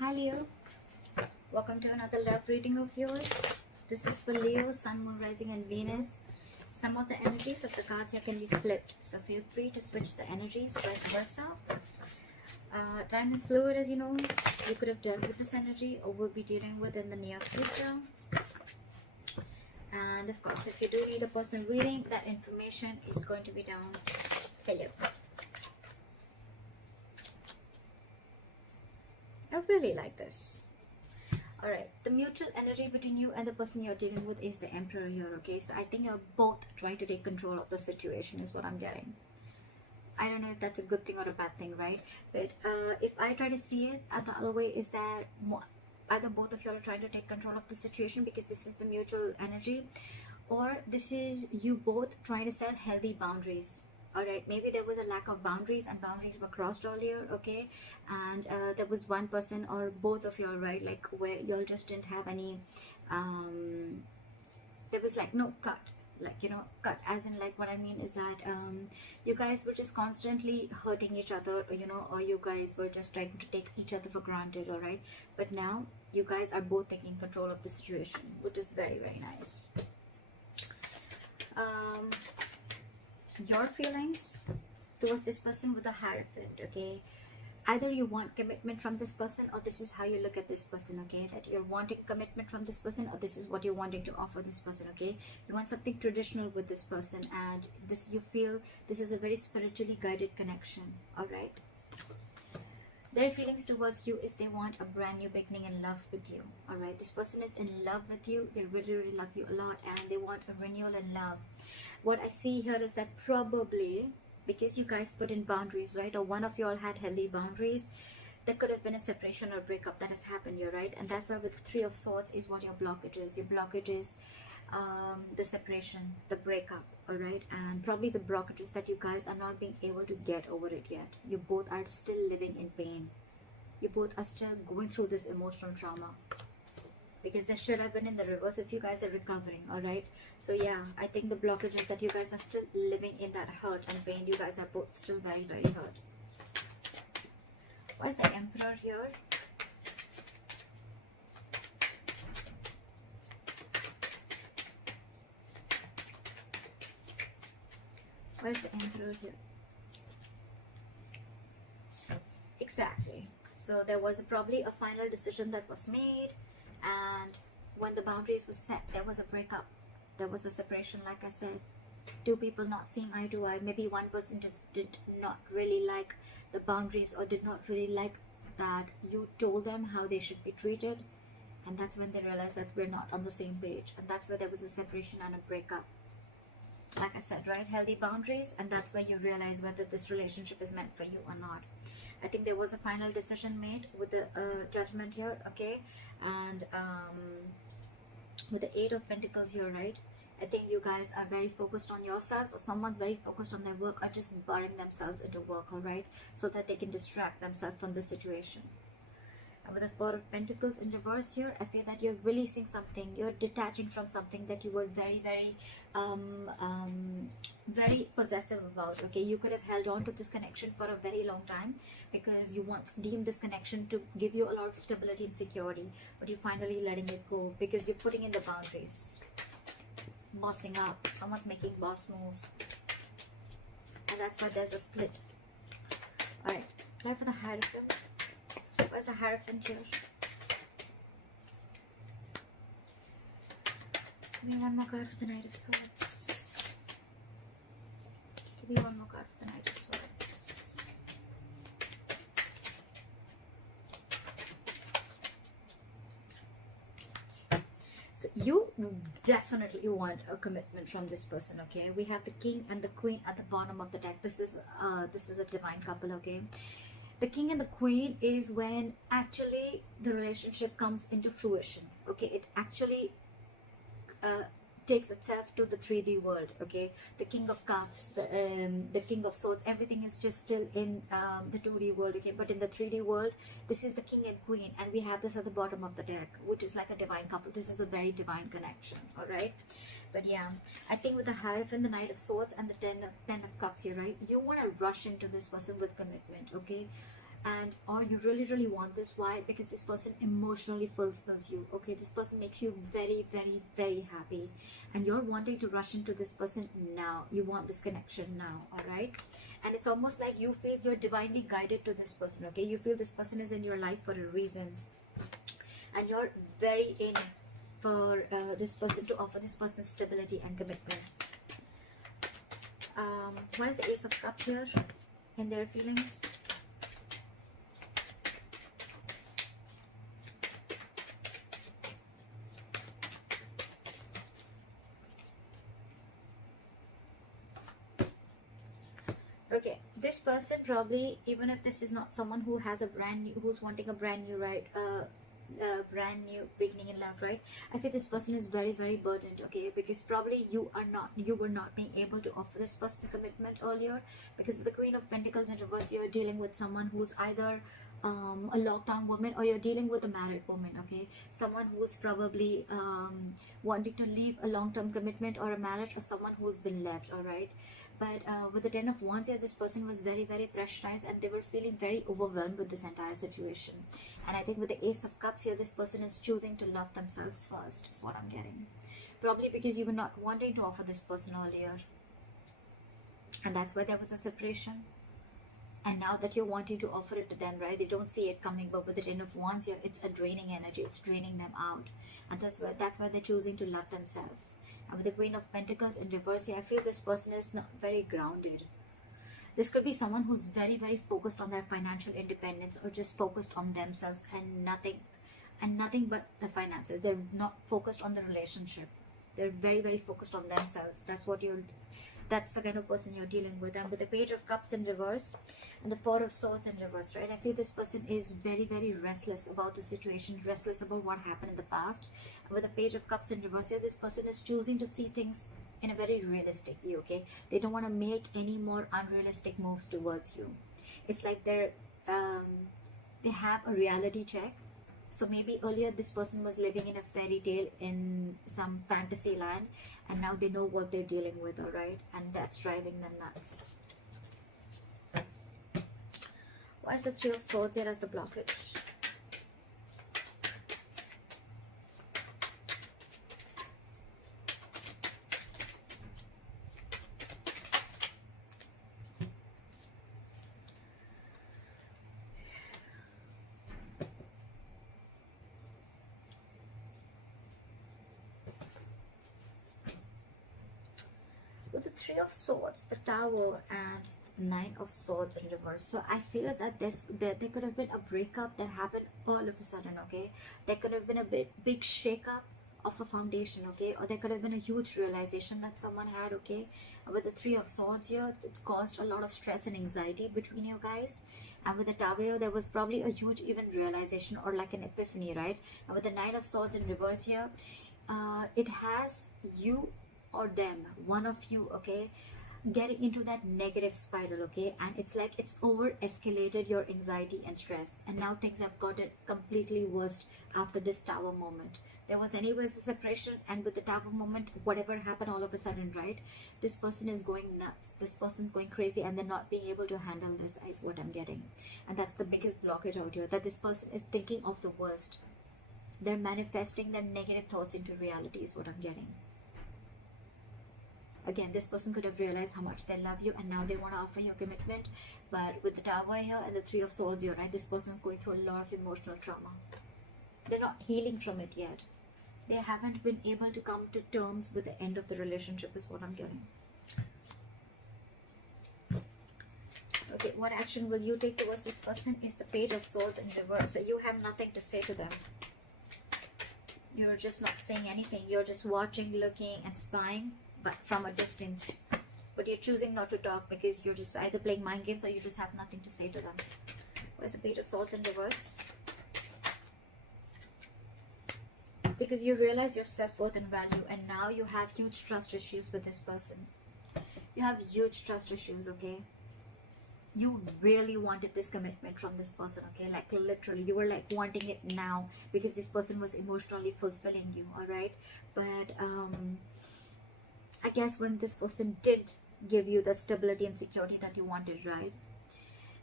Hi Leo, welcome to another love reading of yours. This is for Leo, Sun, Moon, Rising and Venus. Some of the energies of the cards here can be flipped, so feel free to switch the energies, vice versa. Time is fluid, as you know. You could have dealt with this energy or will be dealing with in the near future. And of course, if you do need a person reading, that information is going to be down below. I really like this. Alright, the mutual energy between you and the person you're dealing with is the Emperor here, okay? So I think you're both trying to take control of the situation is what I'm getting. I don't know if that's a good thing or a bad thing, right? But if I try to see it the other way, is that either both of you are trying to take control of the situation because this is the mutual energy, or this is you both trying to set healthy boundaries. All right, maybe there was a lack of boundaries and boundaries were crossed earlier, okay? And there was one person or both of y'all, right, like where y'all just didn't have any there was like no cut, like, you know, cut as in, like, what I mean is that you guys were just constantly hurting each other, you know, or you guys were just trying to take each other for granted. All right, but now you guys are both taking control of the situation, which is very, very nice. Your feelings towards this person with a Hierophant, okay? Either you want commitment from this person, or this is how you look at this person, okay? That you're wanting commitment from this person, or this is what you're wanting to offer this person, okay? You want something traditional with this person, and this, you feel this is a very spiritually guided connection. All right, their feelings towards you is they want a brand new beginning in love with you. All right, this person is in love with you. They really, really love you a lot, and they want a renewal in love. What I see here is that probably because you guys put in boundaries, right, or one of you all had healthy boundaries, there could have been a separation or breakup that has happened here, right? And that's why with the Three of Swords is what your blockage is. Your blockage is the separation, the breakup, all right? And probably the blockages that you guys are not being able to get over it yet. You both are still living in pain. You both are still going through this emotional trauma, because this should have been in the reverse if you guys are recovering. All right, so yeah, I think the blockage is that you guys are still living in that hurt and pain. You guys are both still very, very hurt. Why is the Emperor here? Why is the Emperor here? Exactly. So there was probably a final decision that was made, and when the boundaries were set, there was a breakup, there was a separation. Like I said, two people not seeing eye to eye. Maybe one person just did not really like the boundaries, or did not really like that you told them how they should be treated, and that's when they realized that we're not on the same page, and that's where there was a separation and a breakup. Like I said, right, healthy boundaries, and that's when you realize whether this relationship is meant for you or not. I think there was a final decision made with the Judgment here, okay? And with the Eight of Pentacles here, right? I think you guys are very focused on yourselves, or someone's very focused on their work, or just burying themselves into work, all right? So that they can distract themselves from the situation. And with the Four of Pentacles in reverse here, I feel that you're releasing something. You're detaching from something that you were very, very, very possessive about, okay? You could have held on to this connection for a very long time because you once deemed this connection to give you a lot of stability and security, but you're finally letting it go because you're putting in the boundaries. Bossing up. Someone's making boss moves. And that's why there's a split. Alright, try for the Hierophant. Where's the Hierophant here? Give me one more card for the Knight of Swords. Give me one more card for the Knight of Swords. So you definitely want a commitment from this person, okay? We have the King and the Queen at the bottom of the deck. This is a divine couple, okay? The King and the Queen is when actually the relationship comes into fruition, okay? It actually takes itself to the 3D world, okay? The King of Cups, the King of Swords, everything is just still in the 2D world, okay? But in the 3D world, this is the King and Queen, and we have this at the bottom of the deck, which is like a divine couple. This is a very divine connection, all right? But yeah, I think with the Hierophant, the Knight of Swords, and the Ten of Cups here, right? You want to rush into this person with commitment, okay? and or you really want this. Why? Because this person emotionally fulfills you, okay? This person makes you very happy, and you're wanting to rush into this person now. You want this connection now, all right? And it's almost like you feel you're divinely guided to this person, okay? You feel this person is in your life for a reason, and you're very in for this person, to offer this person stability and commitment. Why is the Ace of Cups here in their feelings? Okay, this person probably, even if this is not someone who has a brand new, who's wanting a brand new, right, brand new beginning in love, right? I feel this person is very burdened, okay? Because probably you were not being able to offer this person commitment earlier, because with the Queen of Pentacles in reverse, you're dealing with someone who's either a lockdown woman, or you're dealing with a married woman, okay? Someone who's probably wanting to leave a long-term commitment or a marriage, or someone who's been left, all right? But with the Ten of Wands here, this person was very pressurized, and they were feeling very overwhelmed with this entire situation. And I think with the Ace of Cups here, this person is choosing to love themselves first, is what I'm getting. Probably because you were not wanting to offer this person earlier, and that's why there was a separation. And now that you're wanting to offer it to them, right, they don't see it coming. But with the Ten of Wands here, it's a draining energy, it's draining them out, and that's why they're choosing to love themselves. And with the Queen of Pentacles in reverse here, I feel this person is not very grounded. This could be someone who's very focused on their financial independence, or just focused on themselves and nothing but the finances. They're not focused on the relationship. They're very focused on themselves. That's the kind of person you're dealing with. And with the Page of Cups in reverse and the Four of Swords in reverse, right, I feel this person is very restless about the situation, restless about what happened in the past. And with the Page of Cups in reverse here, this person is choosing to see things in a very realistic view, okay? They don't want to make any more unrealistic moves towards you. It's like they have a reality check. So maybe earlier this person was living in a fairy tale in some fantasy land, and now they know what they're dealing with, all right? And that's driving them nuts. Why is the Three of Swords here as the blockage? With the Three of Swords, the Tower, and Nine of Swords in reverse. So I feel that there could have been a breakup that happened all of a sudden, okay? There could have been a big shake-up of a foundation, okay? Or there could have been a huge realization that someone had, okay? And with the Three of Swords here, it's caused a lot of stress and anxiety between you guys. And with the Tower here, there was probably a huge even realization, or like an epiphany, right? And with the Nine of Swords in reverse here, it has you or them, one of you, okay, getting into that negative spiral, okay? And it's like it's over escalated your anxiety and stress, and now things have gotten completely worse after this Tower moment. There was anyways a separation, and with the Tower moment, whatever happened all of a sudden, right, this person is going nuts, this person's going crazy, and they're not being able to handle this, is what I'm getting. And that's the biggest blockage out here, that this person is thinking of the worst. They're manifesting their negative thoughts into reality, is what I'm getting. Again, this person could have realized how much they love you, and now they want to offer you a commitment. But with the Tower here and the Three of Swords here, right, this person is going through a lot of emotional trauma. They're not healing from it yet. They haven't been able to come to terms with the end of the relationship, is what I'm getting. Okay, what action will you take towards this person is the Page of Swords in reverse. So you have nothing to say to them. You're just not saying anything. You're just watching, looking, and spying, but from a distance. But you're choosing not to talk because you're just either playing mind games, or you just have nothing to say to them. Where's the Page of Swords in reverse? Because you realize your self-worth and value, and now you have huge trust issues with this person. You have huge trust issues, okay? You really wanted this commitment from this person, okay? Like literally, you were like wanting it now because this person was emotionally fulfilling you, all right? But I guess when this person did give you the stability and security that you wanted, right?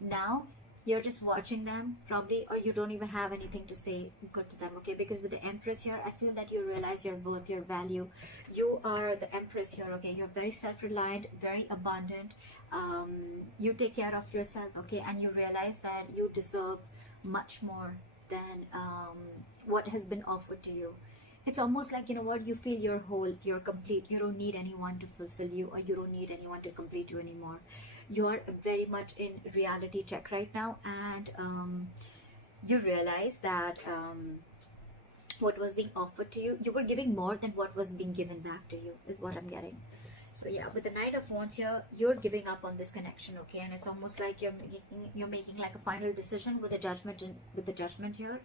Now you're just watching them probably, or you don't even have anything to say good to them, okay? Because with the Empress here, I feel that you realize your worth, your value. You are the Empress here, okay? You're very self-reliant, very abundant. You take care of yourself, okay? And you realize that you deserve much more than what has been offered to you. It's almost like, you know what, you feel you're whole, you're complete. You don't need anyone to fulfill you, or you don't need anyone to complete you anymore. You're very much in reality check right now, and you realize that what was being offered to you, you were giving more than what was being given back to you, is what I'm getting. So yeah, with the Knight of Wands here, you're giving up on this connection, okay? And it's almost like you're making like a final decision with the Judgment, and with the Judgment here,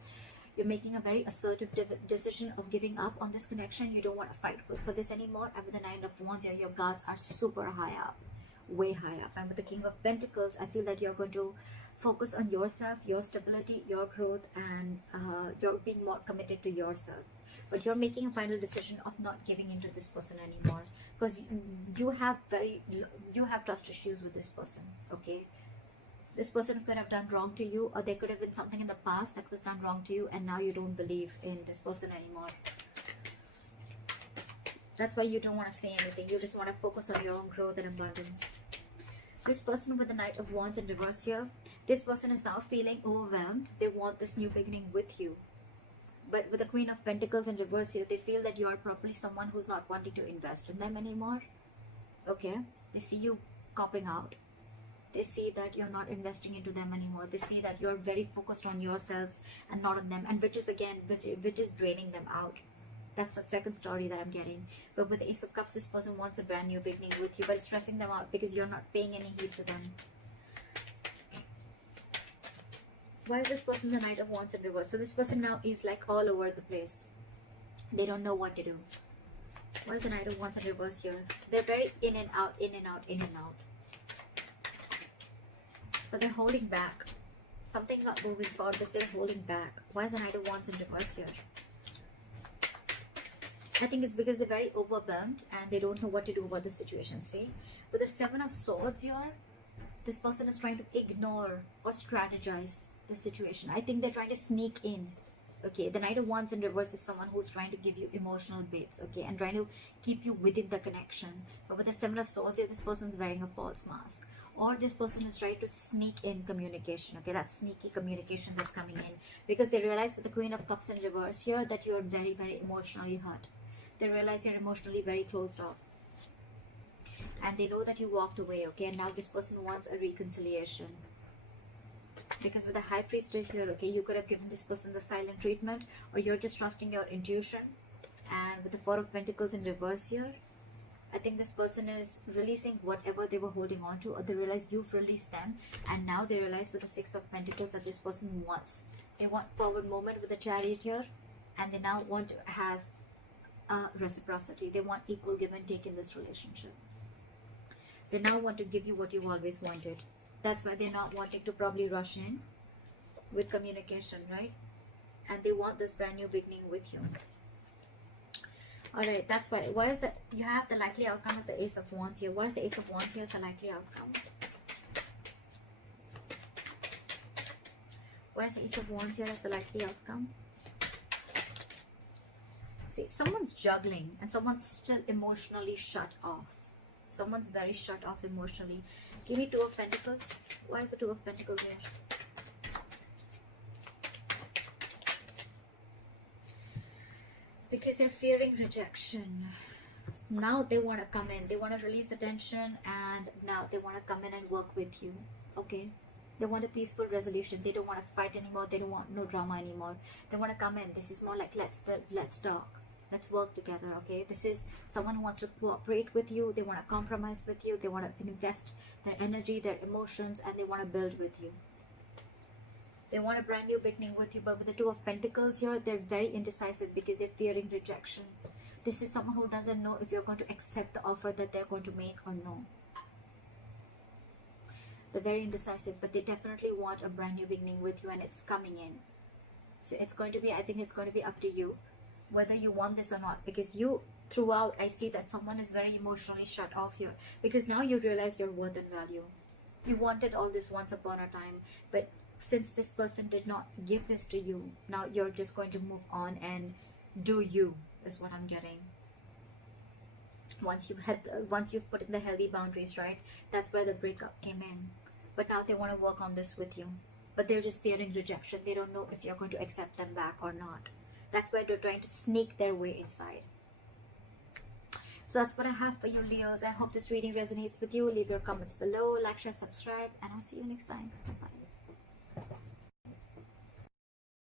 you're making a very assertive decision of giving up on this connection. You don't want to fight for this anymore. And with the Nine of Wands here, your guards are super high up, way high up. And with the King of Pentacles, I feel that you're going to focus on yourself, your stability, your growth, and you're being more committed to yourself. But you're making a final decision of not giving into this person anymore, because you have trust issues with this person, okay? This person could have done wrong to you, or there could have been something in the past that was done wrong to you, and now you don't believe in this person anymore. That's why you don't want to say anything. You just want to focus on your own growth and abundance. This person with the Knight of Wands in reverse here, this person is now feeling overwhelmed. They want this new beginning with you. But with the Queen of Pentacles in reverse here, they feel that you are probably someone who's not wanting to invest in them anymore. Okay? They see you copping out. They see that you're not investing into them anymore. They see that you're very focused on yourselves and not on them. And which is again, which is draining them out. That's the second story that I'm getting. But with the Ace of Cups, this person wants a brand new beginning with you, but it's stressing them out because you're not paying any heed to them. Why is this person the Knight of Wands in reverse? So this person now is like all over the place. They don't know what to do. Why is the Knight of Wands in reverse here? They're very in and out, in and out, in and out. But they're holding back. Something's not moving forward because they're holding back. Why is the Knight of Wands in reverse here? I think it's because they're very overwhelmed and they don't know what to do about the situation. See? With the Seven of Swords here, this person is trying to ignore or strategize the situation. I think they're trying to sneak in. Okay, the Knight of Wands in reverse is someone who's trying to give you emotional baits, okay, and trying to keep you within the connection. But with the Seven of Swords here, this person's wearing a false mask. Or this person is trying to sneak in communication, okay, that sneaky communication that's coming in. Because they realize with the Queen of Cups in reverse here that you're very, very emotionally hurt. They realize you're emotionally very closed off. And they know that you walked away, okay, and now this person wants a reconciliation. Because with the High Priestess here, okay, you could have given this person the silent treatment, or you're just trusting your intuition. And with the Four of Pentacles in reverse here, I think this person is releasing whatever they were holding on to, or they realize you've released them, and now they realize with the Six of Pentacles that this person wants. They want forward movement with the Chariot here, and they now want to have reciprocity. They want equal give and take in this relationship. They now want to give you what you've always wanted. That's why they're not wanting to probably rush in with communication, right? And they want this brand new beginning with you. Alright, that's why. Why is that? You have the likely outcome as the Ace of Wands here. Why is the Ace of Wands here as the likely outcome? Why is the Ace of Wands here as the likely outcome? See, someone's juggling and someone's still emotionally shut off. Someone's very shut off emotionally. Give me Two of Pentacles. Why is the Two of Pentacles here? Because they're fearing rejection. Now they want to come in. They want to release the tension, and now they want to come in and work with you. Okay? They want a peaceful resolution. They don't want to fight anymore. They don't want no drama anymore. They want to come in. This is more like let's talk. Let's work together, okay? This is someone who wants to cooperate with you. They want to compromise with you. They want to invest their energy, their emotions, and they want to build with you. They want a brand new beginning with you. But with the Two of Pentacles here, they're very indecisive because they're fearing rejection. This is someone who doesn't know if you're going to accept the offer that they're going to make or no. They're very indecisive, but they definitely want a brand new beginning with you, and it's coming in. So it's going to be, I think it's going to be up to you whether you want this or not, because you throughout I see that someone is very emotionally shut off here, because now you realize your worth and value. You wanted all this once upon a time, but since this person did not give this to you, now you're just going to move on and do you, is what I'm getting. Once you've put in the healthy boundaries, right? That's where the breakup came in. But now they want to work on this with you, but they're just fearing rejection. They don't know if you're going to accept them back or not. That's why they're trying to sneak their way inside. So that's what I have for you, Leos. I hope this reading resonates with you. Leave your comments below, like, share, subscribe, and I'll see you next time. Bye bye.